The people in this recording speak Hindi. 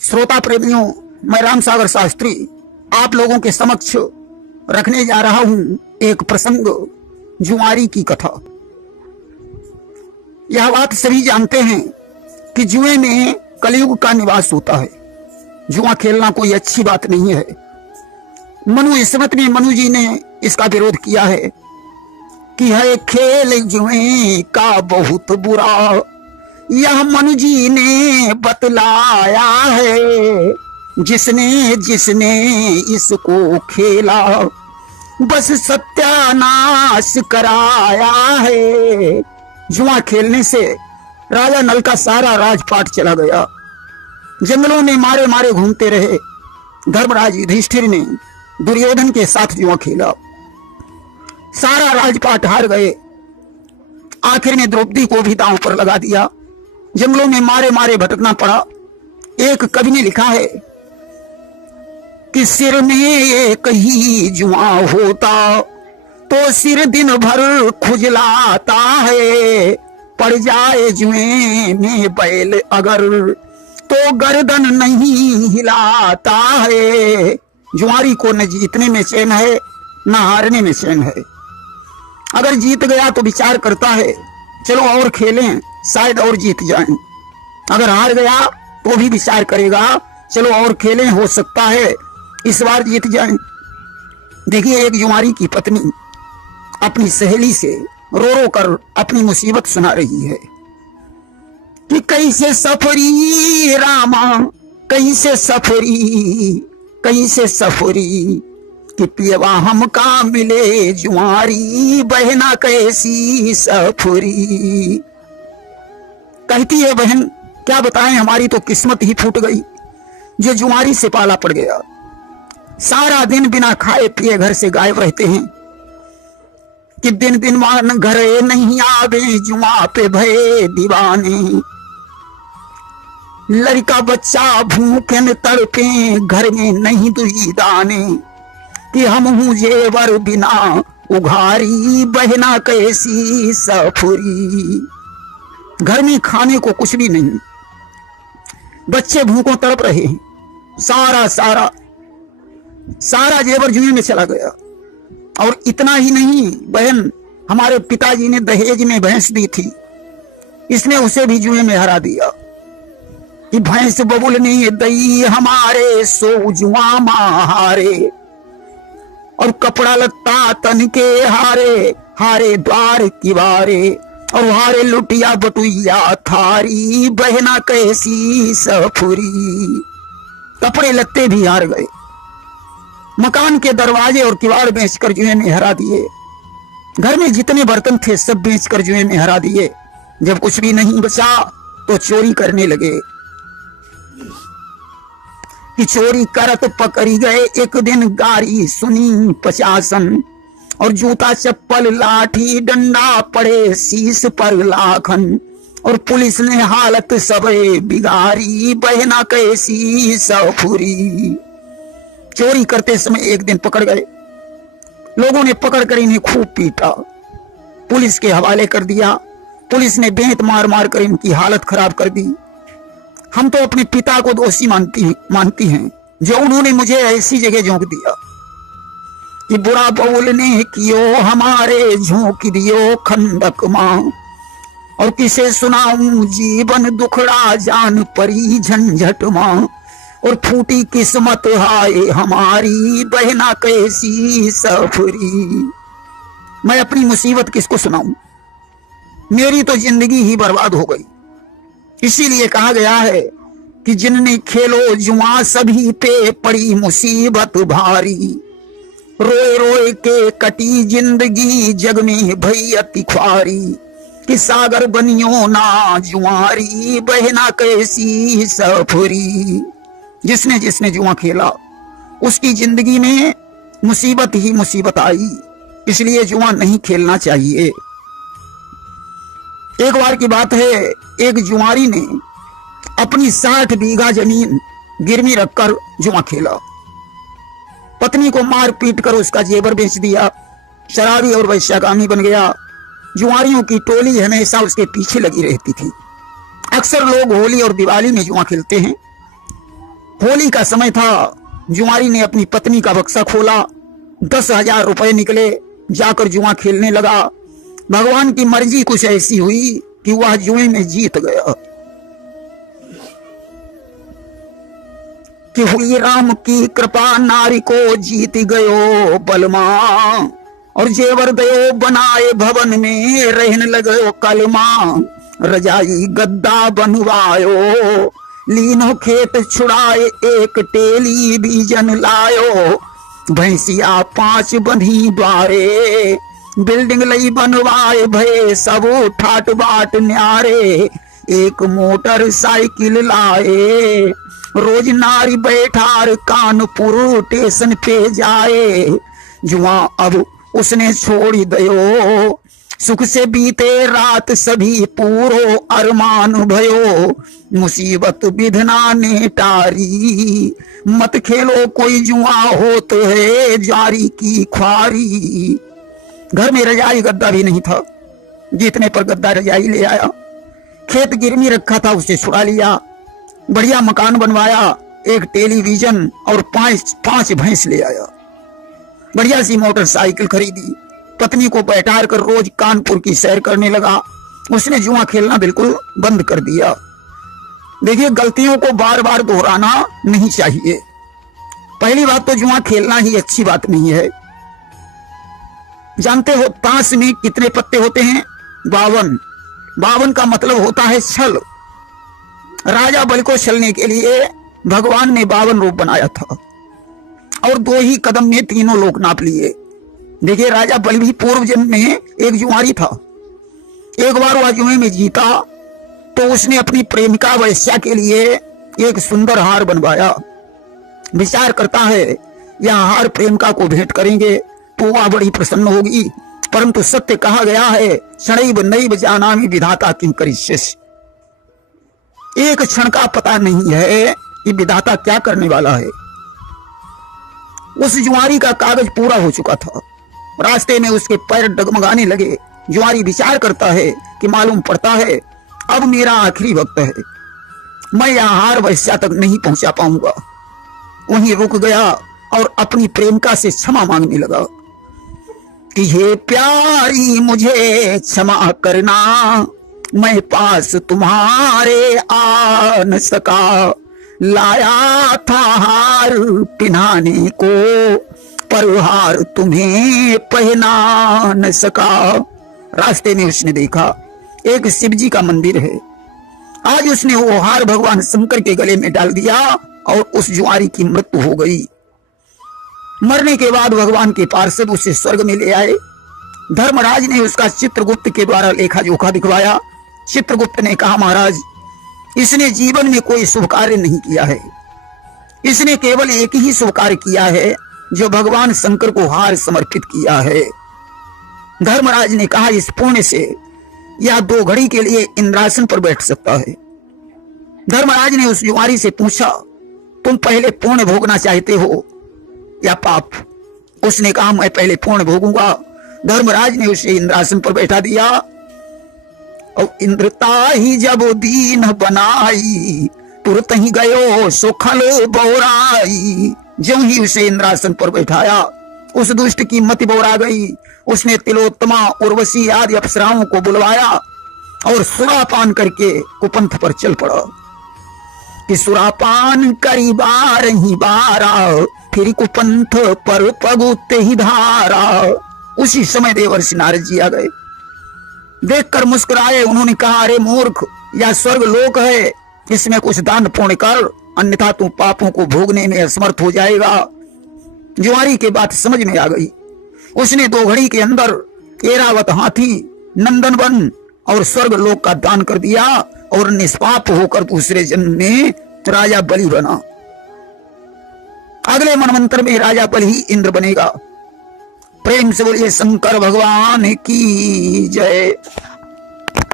श्रोता प्रेमियों, मैं राम सागर शास्त्री आप लोगों के समक्ष रखने जा रहा हूं एक प्रसंग, जुआरी की कथा। यह बात सभी जानते हैं कि जुए में कलयुग का निवास होता है। जुआ खेलना कोई अच्छी बात नहीं है। मनु स्मृति में मनु जी ने इसका विरोध किया है कि है खेल जुए का बहुत बुरा, यह मनु जी ने बतलाया है। जिसने जिसने इसको खेला बस सत्यानाश कराया है। जुआ खेलने से राजा नल का सारा राजपाट चला गया। जंगलों में मारे मारे घूमते रहे। धर्मराज युधिष्ठिर ने दुर्योधन के साथ जुआ खेला, सारा राजपाट हार गए। आखिर में द्रौपदी को भी दांव पर लगा दिया। जंगलों में मारे मारे भटकना पड़ा। एक कवि ने लिखा है कि सिर में एक ही जुआ होता तो सिर दिन भर खुजलाता है। पड़ जाए जुए में बैल अगर तो गर्दन नहीं हिलाता है। जुआरी को न जीतने में चैन है न हारने में चैन है। अगर जीत गया तो विचार करता है चलो और खेलें, शायद और जीत जाएं। अगर हार गया तो भी विचार करेगा चलो और खेलें, हो सकता है इस बार जीत जाएं। देखिए, एक जुआरी की पत्नी अपनी सहेली से रो रो कर अपनी मुसीबत सुना रही है कि कैसे सफरी रामा, कैसे सफरी कि पियवा हमका मिले जुआरी, बहना कैसी सफरी। कहती है बहन, क्या बताएं, हमारी तो किस्मत ही फूट गई जो जुआरी से पाला पड़ गया। सारा दिन बिना खाए पिए घर से गायब रहते हैं कि दिन दिन मान घरे नहीं आवे, जुआ पे भये दीवाने। लड़का बच्चा भूखे न तड़पे, घर में नहीं दुई दाने कि हम हूं जेवर बिना उघारी, बहना कैसी सफरी। घर में खाने को कुछ भी नहीं, बच्चे भूखों तड़प रहे हैं। सारा जेवर जुए में चला गया। और इतना ही नहीं, बहन, हमारे पिताजी ने दहेज में भैंस दी थी, इसने उसे भी जुए में हरा दिया कि भैंस बबुल ने दई हमारे, सो जुआ मारे। और कपड़ा लत्ता तन के हारे, हारे द्वार किवारे, और हारे लुटिया बटुइया थारी, बहना कैसी सफुरी। कपड़े लत्ते भी हार गए, मकान के दरवाजे और किवाड़ बेचकर जुए में हरा दिए। घर में जितने बर्तन थे सब बेचकर जुए में हरा दिए। जब कुछ भी नहीं बचा तो चोरी करने लगे कि चोरी करत पकड़ी गए। एक दिन गारी सुनी 50, और जूता चप्पल लाठी डंडा पड़े शीश पर लाखन। और पुलिस ने हालत सबे बिगाड़ी, बहना कैसी सफुरी। चोरी करते समय एक दिन पकड़ गए। लोगों ने पकड़कर इन्हें खूब पीटा, पुलिस के हवाले कर दिया। पुलिस ने बेंत मार मार कर इनकी हालत खराब कर दी। हम तो अपने पिता को दोषी मानती हैं जो उन्होंने मुझे ऐसी जगह झोंक दिया कि बुरा बोलने कियो हमारे, झोंक दियो खंडक मां। और किसे सुनाऊं जीवन दुखड़ा, जान परी झंझट मां। और फूटी किस्मत हाय हमारी, बहना कैसी सफरी। मैं अपनी मुसीबत किसको सुनाऊं, मेरी तो जिंदगी ही बर्बाद हो गई। इसीलिए कहा गया है कि जिनने खेलो जुआ सभी पे पड़ी मुसीबत भारी। रोए रोए के कटी जिंदगी, जग में भई अति ख्वारी। कि सागर बनियो ना जुआरी, बहना कैसी सफरी। जिसने जिसने जुआ खेला उसकी जिंदगी में मुसीबत ही मुसीबत आई। इसलिए जुआ नहीं खेलना चाहिए। एक बार की बात है, एक जुआरी ने अपनी 60 बीघा जमीन गिरवी रखकर जुआ खेला। पत्नी को मार पीट कर उसका जेवर बेच दिया। शराबी और वैश्यागामी बन गया। जुआरियों की टोली हमेशा उसके पीछे लगी रहती थी। अक्सर लोग होली और दिवाली में जुआ खेलते हैं। होली का समय था। जुआरी ने अपनी पत्नी का बक्सा खोला, 10,000 रुपए निकले, जाकर जुआ खेलने लगा। भगवान की मर्जी कुछ ऐसी हुई कि वह जुए में जीत गया। कि हुई राम की कृपा, नारी को जीत गयो बलमा, और जेवर दयो बनाए भवन में, रहने लगो कलमा। रजाई गद्दा बनवायो, लीनो खेत छुड़ाए, एक टेलीविजन लायो। भैंसिया 5 बंधी द्वारे, बिल्डिंग लई बनवाए भय सब ठाट बाट न्यारे। एक मोटर साइकिल लाए, रोज नारी बैठार कानपुर स्टेशन पे जाए। जुआ अब उसने छोड़ दयो, सुख से बीते रात सभी पूरो अरमान भयो। मुसीबत विधना ने टारी, मत खेलो कोई जुआ होत है जारी की ख्वारी। घर में रजाई गद्दा भी नहीं था, जीतने पर गद्दा रजाई ले आया। खेत गिरवी रखा था, उसे छुड़ा लिया। बढ़िया मकान बनवाया, एक टेलीविजन और 5 भैंस ले आया। बढ़िया सी मोटरसाइकिल खरीदी, पत्नी को बैठार कर रोज कानपुर की सैर करने लगा। उसने जुआ खेलना बिल्कुल बंद कर दिया। देखिए, गलतियों को बार बार दोहराना नहीं चाहिए। पहली बात तो जुआ खेलना ही अच्छी बात नहीं है। जानते हो ताश में कितने पत्ते होते हैं? 52। 52 का मतलब होता है छल। राजा बलि को छलने के लिए भगवान ने 52 रूप बनाया था, और 2 ही कदम में तीनों लोक नाप लिए। देखिए, राजा बलि भी पूर्व जन्म में एक जुआरी था। एक बार वह जुए में जीता तो उसने अपनी प्रेमिका वैश्या के लिए एक सुंदर हार बनवाया। विचार करता है यह हार प्रेमिका को भेंट करेंगे तो वह बड़ी प्रसन्न होगी, परंतु सत्य कहा गया है, क्षणैव नैव जानामि विधाता किं करिष्यसि। एक क्षण का पता नहीं है कि विधाता क्या करने वाला है। उस जुआरी का कागज पूरा हो चुका था। रास्ते में उसके पैर डगमगाने लगे। जुआरी विचार करता है कि मालूम पड़ता है अब मेरा आखिरी वक्त है, मैं यह हार वैश्या तक नहीं पहुंचा पाऊंगा। वहीं रुक गया और अपनी प्रेमिका से क्षमा मांगने लगा कि हे प्यारी मुझे क्षमा करना, मैं पास तुम्हारे आ न सका। लाया था हार पिन्हाने को, पर हार तुम्हें पहना न सका। रास्ते में उसने देखा एक शिव जी का मंदिर है। आज उसने वो हार भगवान शंकर के गले में डाल दिया और उस जुआरी की मृत्यु हो गई। मरने के बाद भगवान के पार्षद उसे स्वर्ग में ले आए। धर्मराज ने उसका चित्रगुप्त के द्वारा लेखा जोखा दिखवाया। चित्रगुप्त ने कहा, महाराज इसने जीवन में कोई शुभ कार्य नहीं किया है, इसने केवल एक ही शुभ कार्य किया है जो भगवान शंकर को हार समर्पित किया है। धर्मराज ने कहा, इस पुण्य से यह 2 घड़ी के लिए इंद्रासन पर बैठ सकता है। धर्मराज ने उस जुआरी से पूछा, तुम पहले पुण्य भोगना चाहते हो या पाप? उसने कहा, मैं पहले पुण्य भोगूंगा। धर्मराज ने उसे इंद्रासन पर बैठा दिया और इंद्रता ही जब दीन बनाई, तुरंत ही गयो सुखल बोराई। ज्यों ही उसे इंद्रासन पर बैठाया, उस दुष्ट की मति बोरा गई। उसने तिलोत्तमा, उर्वशी आदि अप्सराओं को बुलवाया और सुरापान करके कुपंथ पर चल पड़ा। कि सुरापान करी बार ही बारा, फिर कुपंथ पर पगुते ही धारा। उसी समय देवर्षि नारद जी आ गए, देखकर मुस्कुराए। उन्होंने कहा, अरे मूर्ख, यह स्वर्ग लोक है, इसमें कुछ दान पुण्य कर, अन्यथा तू पापों को भोगने में असमर्थ हो जाएगा। जुआरी के बात समझ में आ गई। उसने 2 घड़ी के अंदर एरावत हाथी, नंदनवन और स्वर्ग लोक का दान कर दिया और निष्पाप होकर दूसरे जन्म में राजा बलि बना। अगले मनवंतर में राजा बलि ही इंद्र बनेगा। प्रेम से बोलिए शंकर भगवान की जय।